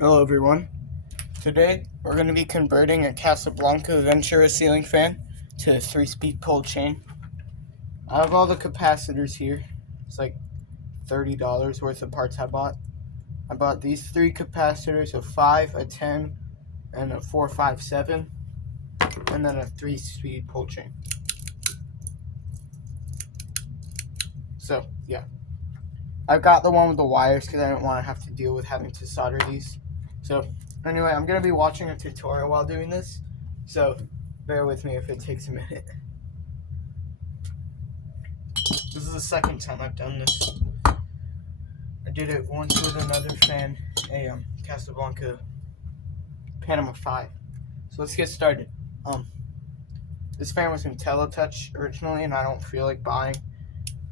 Hello everyone. Today we're going to be converting a Casablanca Ventura ceiling fan to a 3-speed pull chain. I have all the capacitors here. It's like $30 worth of parts I bought. I bought these 3 capacitors, a 5, a 10, and a 457, and then a 3-speed pull chain. So yeah, I got the one with the wires because I didn't want to have to deal with having to solder these. So anyway, I'm going to be watching a tutorial while doing this, so bear with me if it takes a minute. This is the second time I've done this. I did it once with another fan, a Casablanca Panama 5. So let's get started. This fan was IntelliTouch originally, and I don't feel like buying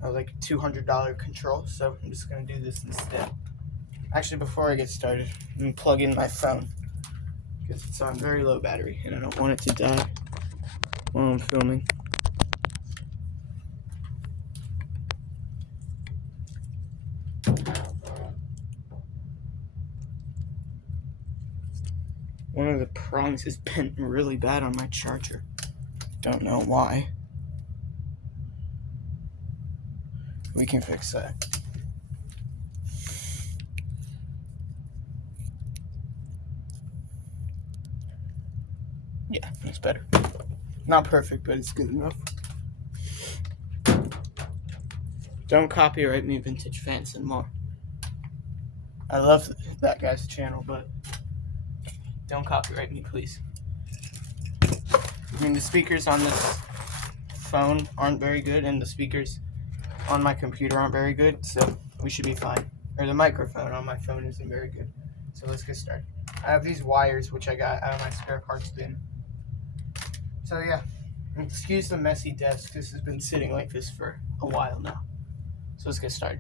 a like $200 control, so I'm just going to do this instead. Actually, before I get started, I'm going to plug in my phone because it's on very low battery, and I don't want it to die while I'm filming. One of the prongs is bent really bad on my charger. Don't know why. We can fix that. Yeah, that's better. Not perfect, but it's good enough. Don't copyright me, Vintage Fans and More. I love that guy's channel, but don't copyright me, please. I mean, the speakers on this phone aren't very good, and the speakers on my computer aren't very good, so we should be fine. Or the microphone on my phone isn't very good. So let's get started. I have these wires, which I got out of my spare parts bin. So yeah, excuse the messy desk. This has been sitting like this for a while now. So let's get started.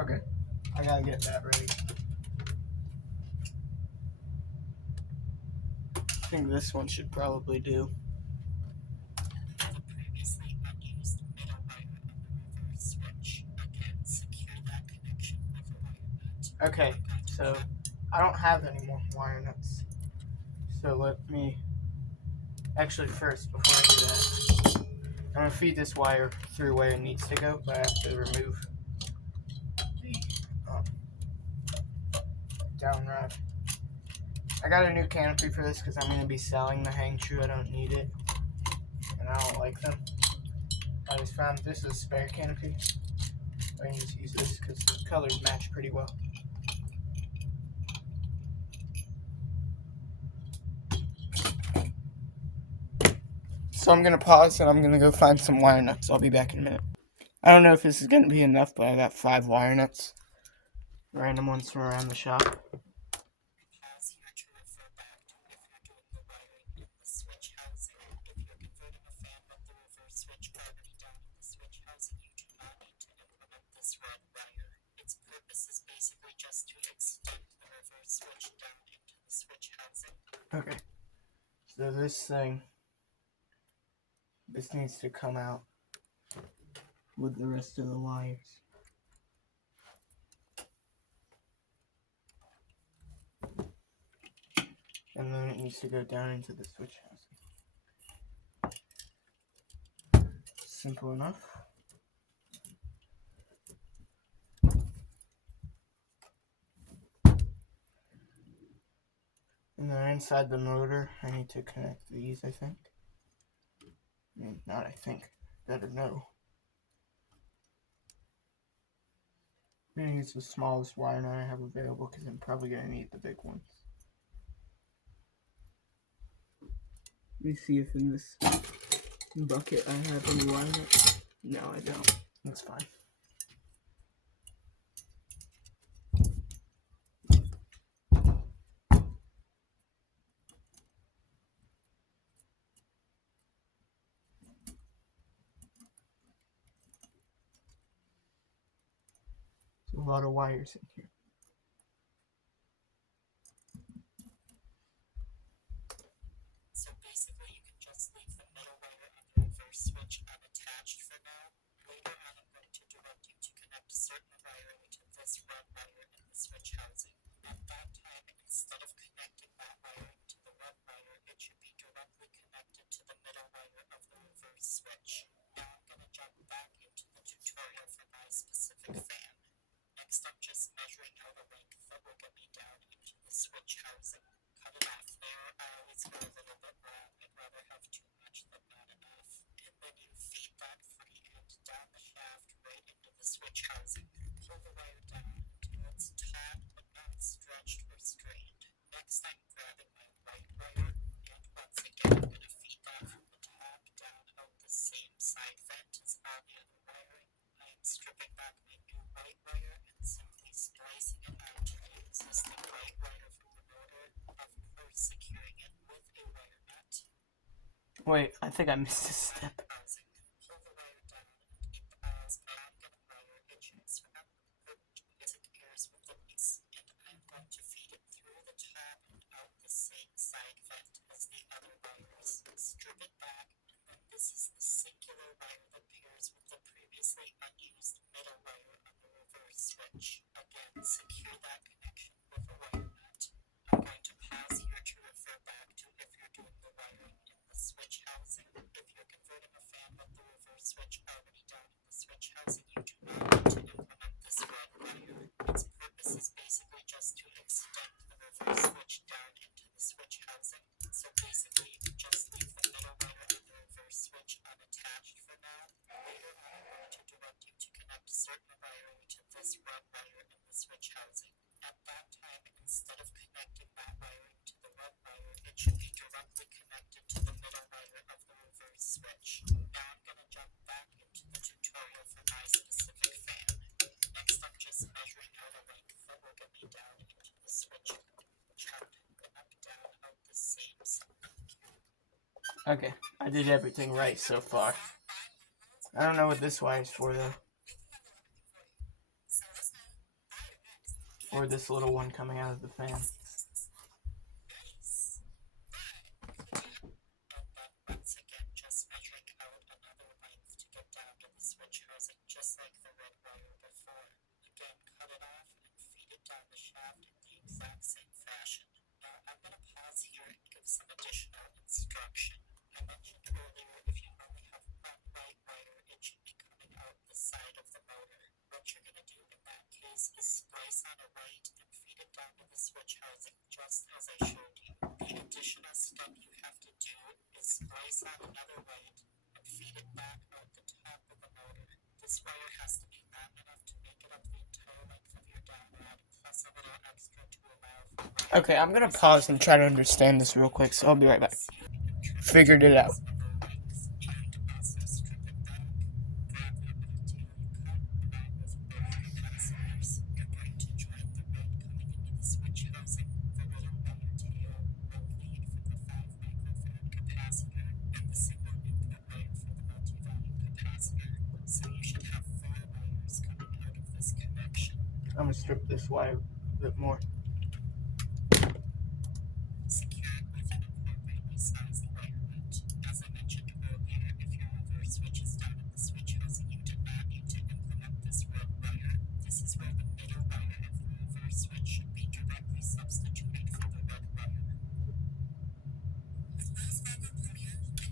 Okay, I gotta get that ready. I think this one should probably do. Okay, so I don't have any more wire nuts. So let me, actually first, before I do that, I'm going to feed this wire through where it needs to go, but I have to remove the down rod. I got a new canopy for this because I'm going to be selling the hang true. I don't need it, and I don't like them. I just found this is a spare canopy. I can just use this because the colors match pretty well. So I'm going to pause and I'm going to go find some wire nuts. I'll be back in a minute. I don't know if this is going to be enough, but I got 5 wire nuts. Random ones from around the shop. Okay, so this needs to come out with the rest of the wires. And then it needs to go down into the switch housing. Simple enough. And then inside the motor, I need to connect these, I think. I mean, not I think, better know. I'm going to use the smallest wire nut I have available because I'm probably going to need the big ones. Let me see if in this bucket I have any wire nuts. No, I don't. That's fine. There's a lot of wires in here. So basically you can just leave the middle wire and the reverse switch unattached for now. Later on I'm going to direct you to connect a certain wiring to this red wire in the switch housing. At that time, instead of connecting that wiring to the red wire, it should be directly connected to the middle wire of the reverse switch. Now I'm going to jump back into the tutorial for my specific fan. Next I'm just measuring out a length that will get me down into the switch housing. Cut it off there. I always go a little bit wrong. I'd rather have too much than not enough. And then you feed that free end down the shaft right into the switch housing. Pull the wire down until it's taut but not stretched or strained. Next I'm grabbing my right wire, and once again I'm going to feed that from the top down out the same side vent as all the other wiring. I am stripping back my new right wire and simply splicing it out to the existing right wire from the motor, of course securing it with a wire nut. Wait, I think I missed a step. Pull the wire down and keep the balls back in the wire hitches from it secures with the piece, and I'm going to feed it through the top and out the same side vent as the other wires. Strip it back, and then this is the singular wire that pairs with the previously unused middle wire on the reverse switch. Again, secure that connection with a wire nut. I'm going to pause here to refer back to if you're doing the wiring in the switch housing. If you're converting a fan with the reverse switch already down in the switch housing, you do not need to implement this red wire. Its purpose is basically just to extend the reverse switch down into the switch housing. So basically you can just leave the middle wire and the reverse switch unattached for now. Later on I'm going to direct you to connect certain wiring to this red wire in the switch housing. At that time, instead of connecting that wiring to the red wire, it should be directly connected to the middle wire of the reverse switch. Now I'm going to jump back into the tutorial for my specific fan. Next I'm just measuring out a length that will get me down into the switch chart, up, down, out the same side. Okay, I did everything right so far. I don't know what this wire is for though. Or this little one coming out of the fan. is splice on a weight and feed it down to the switch housing, just as I showed you. The additional step you have to do is splice on another weight and feed it back out the top of the motor. This wire has to be long enough to make it up the entire length of your down rod, plus a little extra to allow for... Okay, I'm gonna pause and try to understand this real quick, so I'll be right back. Figured it out. I'm gonna strip this wire a bit more. Secure it with an appropriately sized wire nut. As I mentioned earlier, if your reverse switch is down in the switch housing, you do not need to implement this red wire. This is where the middle wire of the reverse switch should be directly substituted for the red wire.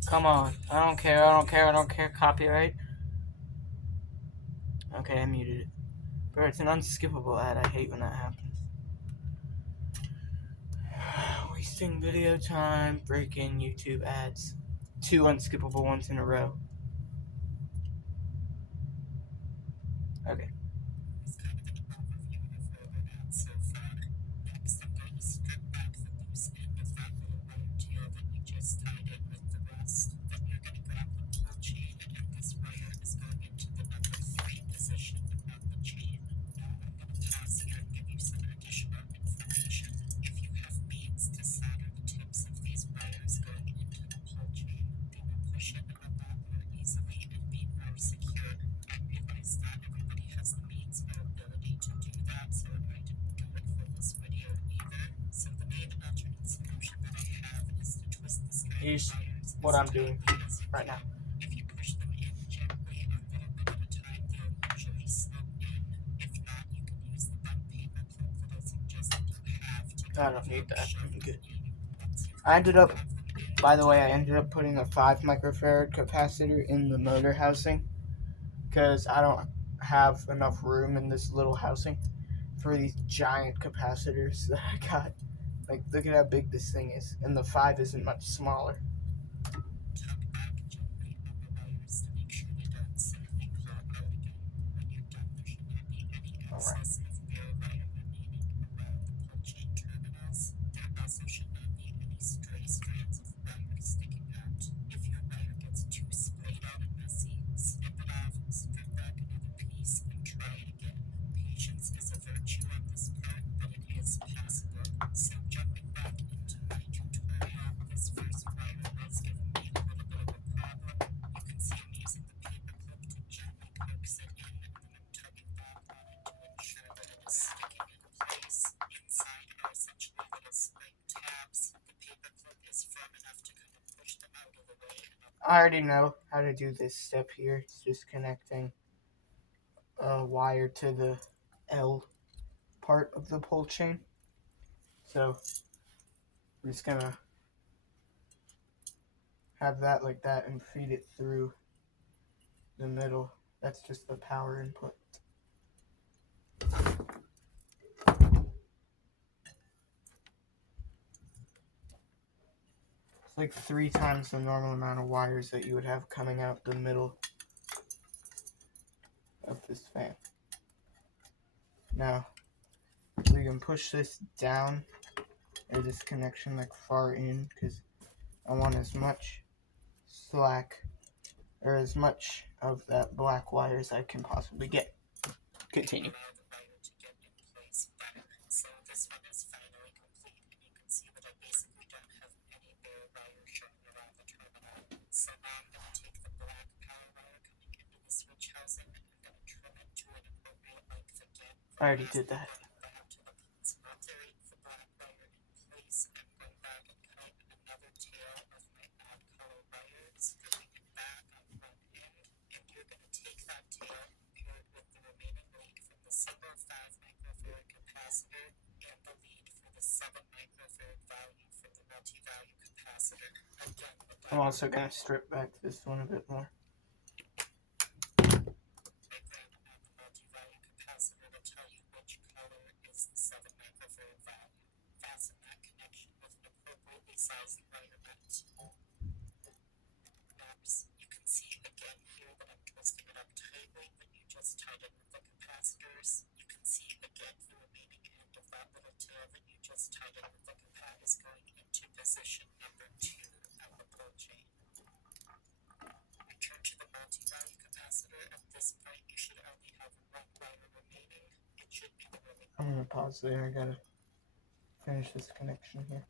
Come on. I don't care. Copyright. Okay, I muted it. Bro, it's an unskippable ad. I hate when that happens. Wasting video time, breaking YouTube ads. 2 unskippable ones in a row. Okay. It's kind of an overview of where we're at so far. Next, I'm going to strip back the loose end of that little wire tail that we just tied in with the rest. Then you're going to grab the pull chain, and this wire is going into the number 3 position on the chain. Now I'm going to pause here and give you some additional information. If you have means to solder the tips of these wires going into the pull chain, they will push in a lot more easily and be more secure. I realize not everybody has the means or ability to do that, so I didn't do it for this video either. So the main alternate solution that I have is to twist the side Here's wires what as I'm doing tightly as you right can. now. If you push them in gently a little bit at a time, they'll usually slip in. If not, you can use the bent paper clip that I suggested you have to I don't need that. shove I'm good. in. Once you I ended up, have them in, by the way, I ended up putting a 5 microfarad capacitor in the motor housing because I don't have enough room in this little housing for these giant capacitors that I got. Like, look at how big this thing is, and the 5 isn't much smaller. tug back gently on the wires to make sure they don't suddenly pull out again. When you're done, there should not be any excessive bare wire remaining around the pull chain terminals. There also should not be any stray strands of wire sticking out. If your wire gets too splayed out and messy, snip it off, strip back another piece, and try it again. Patience is a virtue on this part, but it is possible. So jumping back into my tutorial, this first wire was giving me a little bit of a problem. You can see I'm using the paper clip to gently coax it in, and then I'm tugging back on it to ensure that it is sticking in place. Inside are essentially little spring tabs. The paper clip is firm enough to kind of push them out of the way. I already know how to do this step here. It's just connecting a wire to the L part of the pull chain. So I'm just gonna have that like that and feed it through the middle. That's just the power input. It's like 3 times the normal amount of wires that you would have coming out the middle of this fan. Now we can push this down, or this connection like far in, because I want as much slack or as much of that black wire as I can possibly get. Continue. Allow the wire to get in place better. So this one is finally complete, and you can see that I basically don't have any bare wire showing around the terminal. So now I'm going to take the black power wire coming into the switch housing, and I'm going to trim it to an appropriate length again. I already did that. Back to the multi the black wire in place, I'm going back and cutting another tail of my odd color wire, stripping it back on one end, and you're going to take that tail and pair it with the remaining lead from the single 5 microfarad capacitor and the lead for the 7 microfarad value from the multi-value capacitor. Again, I'm also going to strip back this one a bit more. diagram on the multi-value capacitor to tell you which sized wire nut. Next, you can see again here that I'm twisting it up tightly, but you just tied it with the capacitors. You can see again the remaining end of that little tail that you just tied in with the capac is going into position number 2 of the pull chain. Return to the multi-value capacitor. At this point, you should only have one wire remaining. It should be the remaining. I'm gonna pause there. I gotta finish this connection here.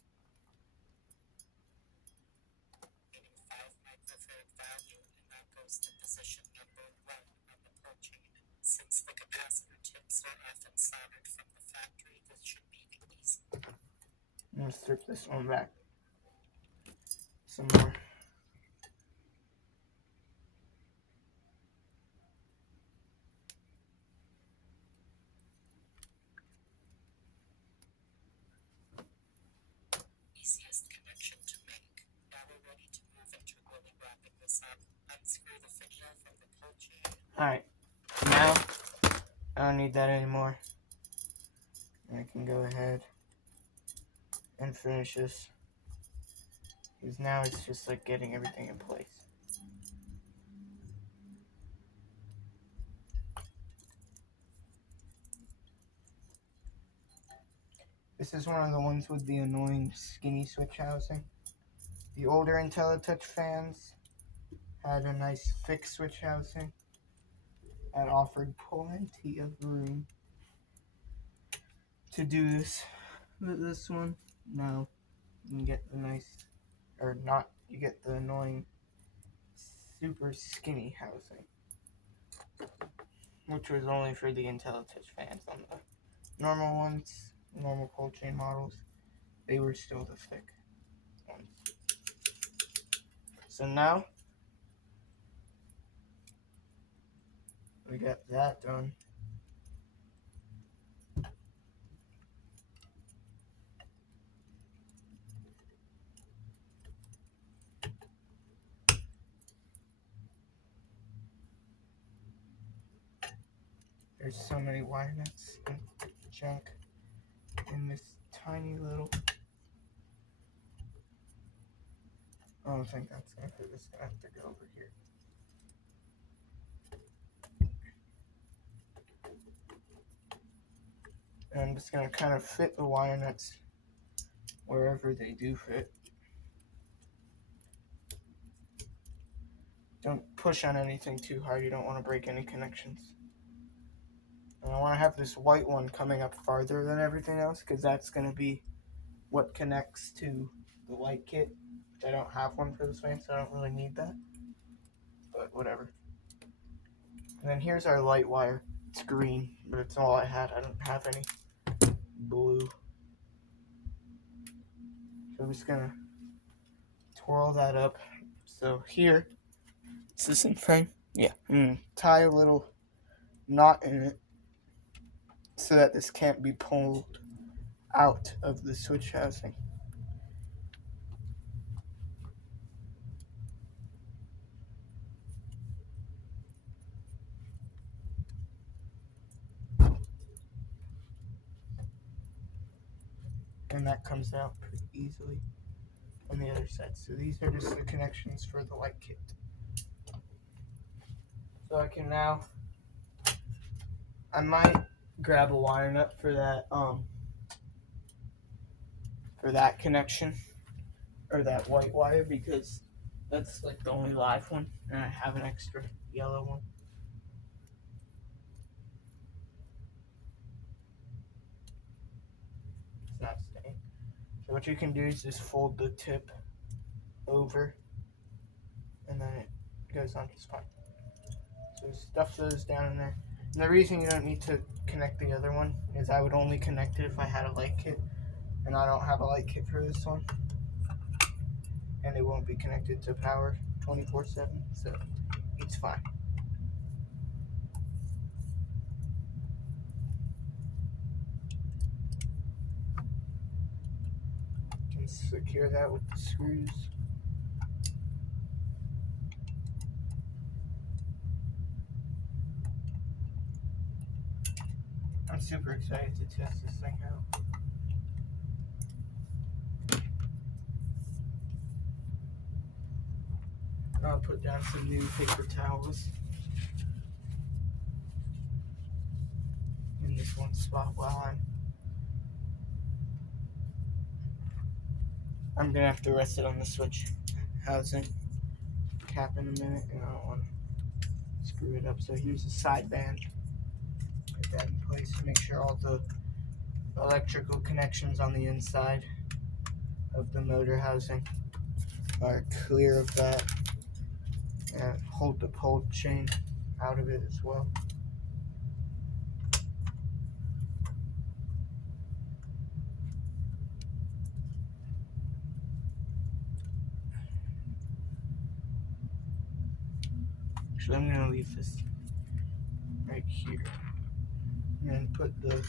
5 microfarad value, and that goes to position number 1 on the pull chain. Since the capacitor tips are often soldered from the factory, this should be easy. I'm gonna strip this one back some more. Easiest connection to make. Now we're ready to move into really wrapping this up. Unscrew the finial from the pull chain. Alright, now I don't need that anymore. I can go ahead and finish this. Because now it's just like getting everything in place. This is one of the ones with the annoying skinny switch housing. The older IntelliTouch fans had a nice thick switch housing that offered plenty of room to do this. With this one, no, you get the nice, or not, you get the annoying super skinny housing, which was only for the IntelliTouch fans. On the normal ones, normal pull chain models, they were still the thick ones. So now we got that done. There's so many wire nuts and junk in this tiny little. I don't think that's gonna fit. It's gonna have to go over here. And I'm just gonna kind of fit the wire nuts wherever they do fit. Don't push on anything too hard. You don't want to break any connections. And I want to have this white one coming up farther than everything else, because that's going to be what connects to the light kit, which I don't have one for this fan, so I don't really need that. But whatever. And then here's our light wire. It's green, but it's all I had. I don't have any blue. So I'm just going to twirl that up. So here, is this in frame? Yeah. Tie a little knot in it so that this can't be pulled out of the switch housing. And that comes out pretty easily on the other side. So these are just the connections for the light kit. So I can now, I might grab a wire nut for that connection, or that white wire, because that's like the only live one, and I have an extra yellow one. It's not staying. So what you can do is just fold the tip over, and then it goes on just fine. So stuff those down in there. And the reason you don't need to connect the other one is I would only connect it if I had a light kit, and I don't have a light kit for this one, and it won't be connected to power 24/7, so it's fine. You can secure that with the screws. I'm super excited to test this thing out. I'll put down some new paper towels in this one spot while I'm gonna have to rest it on the switch housing cap in a minute, and I don't want to screw it up. So here's a side band. Put that in place to make sure all the electrical connections on the inside of the motor housing are clear of that, and hold the pull chain out of it as well. Actually, I'm gonna leave this right here and put the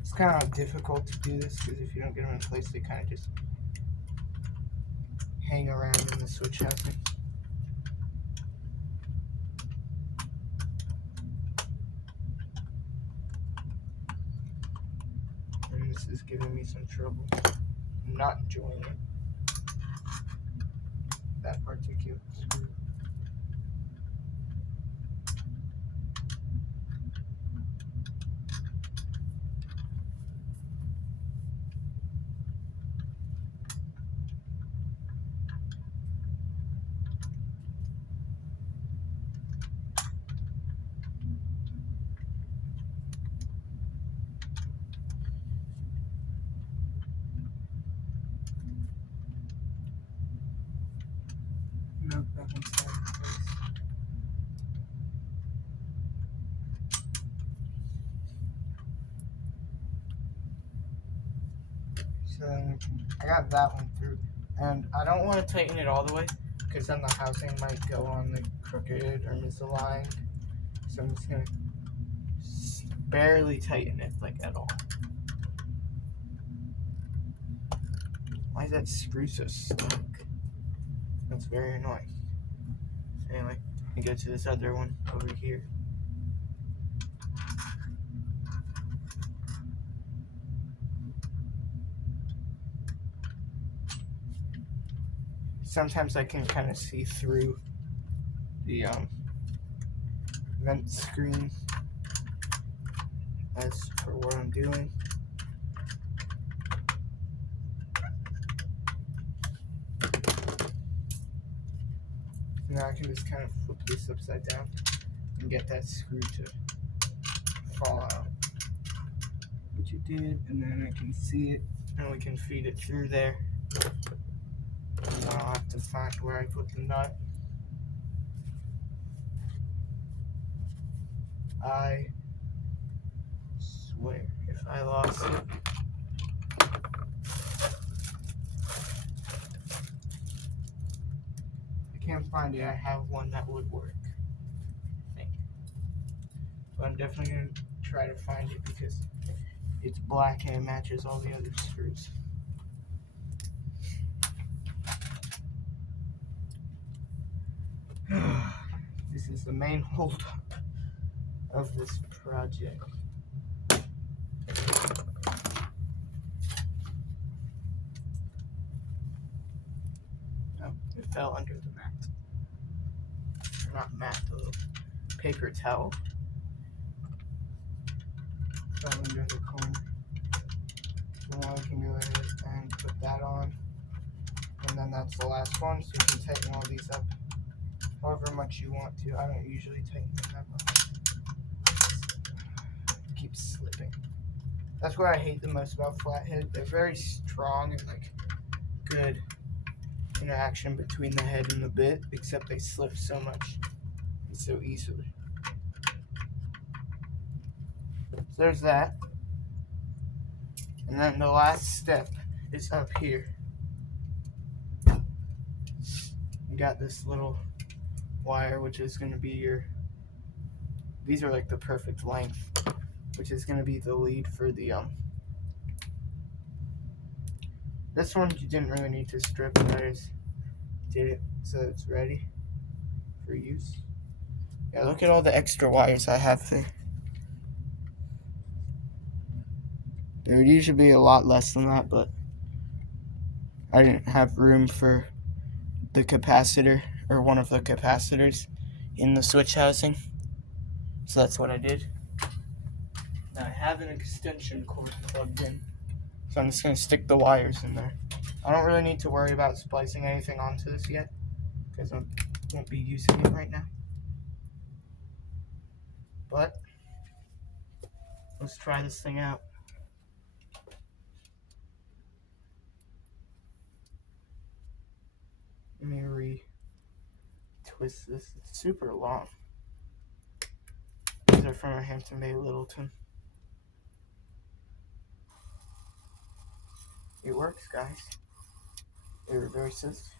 it's kind of difficult to do this because if you don't get them in place, they kind of just hang around in the switch housing. And this is giving me some trouble. I'm not enjoying it. That particular screw. Nope, that one's not in place. So I got that one through, and I don't want to tighten it all the way because then the housing might go on the crooked or misaligned. So I'm just gonna barely tighten it, like at all. Why is that screw so stuck? That's very annoying. So anyway, I go to this other one over here. Sometimes I can kind of see through the vent screen as for what I'm doing. Now I can just kind of flip this upside down and get that screw to fall out, which it did, and then I can see it, and we can feed it through there. And now I'll have to find where I put the nut. I swear, if I lost it, I can't find it. I have one that would work, I think. But I'm definitely going to try to find it because it's black and it matches all the other screws. This is the main holdup of this project. Oh, it fell under the mat. Or not mat, the little paper towel. Fell under the corner. So now we can go ahead and put that on. And then that's the last one, so you can tighten all these up however much you want to. I don't usually tighten them that much. It keeps slipping. That's what I hate the most about flathead. They're very strong and like good interaction between the head and the bit, except they slip so much and so easily. So there's that. And then the last step is up here. You got this little wire, which is going to be these are like the perfect length, which is going to be the lead for the this one you didn't really need to strip, and I just did it so it's ready for use. Yeah, look at all the extra wires I have there. There would usually be a lot less than that, but I didn't have room for the capacitor, or one of the capacitors, in the switch housing. So that's what I did. Now I have an extension cord plugged in, so I'm just going to stick the wires in there. I don't really need to worry about splicing anything onto this yet, because I won't be using it right now. But let's try this thing out. Let me re-twist this. It's super long. These are from a Hampton Bay Littleton. It works, guys. It reverses.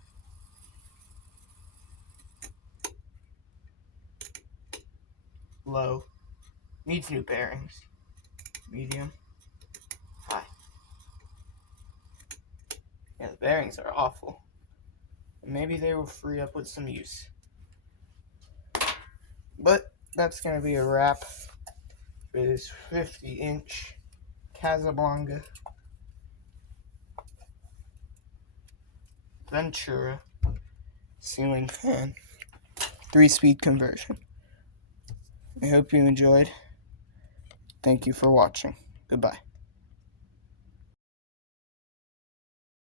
Low. Needs new bearings. Medium. High. Yeah, the bearings are awful. Maybe they will free up with some use. But that's going to be a wrap for this 50-inch Casablanca Ventura ceiling fan 3-speed conversion. I hope you enjoyed. Thank you for watching. Goodbye.